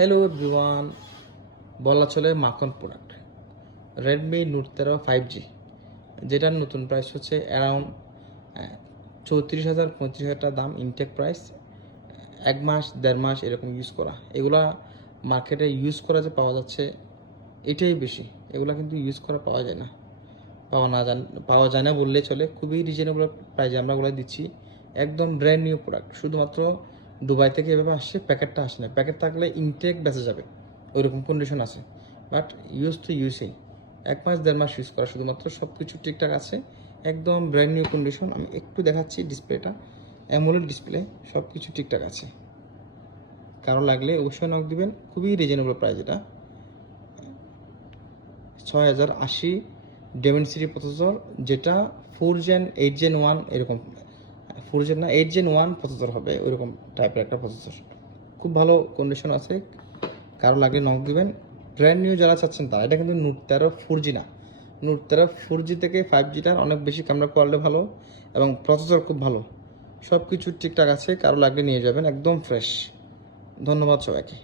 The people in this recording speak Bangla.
হ্যালো এভরিওয়ান, বলা চলে মাখন প্রোডাক্ট রেডমি নোট 13 5G, যেটার নতুন প্রাইস হচ্ছে অ্যারাউন্ড 34,000 35,000 টাকা দাম। ইনটেক প্রাইস 1 মাস 1.5 মাস এরকম ইউজ করা। এগুলা মার্কেটে ইউজ করা যে পাওয়া যাচ্ছে এটাই বেশি, এগুলা কিন্তু ইউজ করা পাওয়া যায় না। পাওয়া যায় না বললে চলে। খুবই রিজনেবল প্রাইসে আমরা এগুলো দিচ্ছি, একদম ব্র্যান্ড নিউ প্রোডাক্ট। শুধুমাত্র দুবাই থেকে এভাবে আসছে, প্যাকেটটা আসে না। প্যাকেট থাকলে ইনটেক বেঁচে যাবে, ওইরকম কন্ডিশন আছে। বাট ইউজ তো ইউজই, 1 মাস 1.5 মাস ইউজ করা শুধুমাত্র, সব কিছু ঠিকঠাক আছে, একদম ব্র্যান্ড নিউ কন্ডিশন। আমি একটু দেখাচ্ছি ডিসপ্লেটা, অ্যামোলেড ডিসপ্লে, সব কিছু ঠিকঠাক আছে। কারো লাগলে অবশ্যই নক দিবেন। খুবই রিজনেবল প্রাইস। এটা 6080 ডেমেনসিটি প্রসেসর, যেটা 4 Gen 8 Gen 1 এরকম, 4 Gen না 8 Gen 1 প্রসেসর হবে, ওইরকম টাইপের একটা প্রসেসর। খুব ভালো কন্ডিশন আছে, কারো লাগলে নক দিবেন। ব্র্যান্ড নিউ যারা চাচ্ছেন তারা। এটা কিন্তু নোট 13 4G না, নোট 13 4G থেকে 5Gটার অনেক বেশি ক্যামেরা কোয়ালিটি ভালো এবং প্রসেসর খুব ভালো, সব কিছু ঠিকঠাক আছে। কারো লাগলে নিয়ে যাবেন, একদম ফ্রেশ। ধন্যবাদ সবাইকে।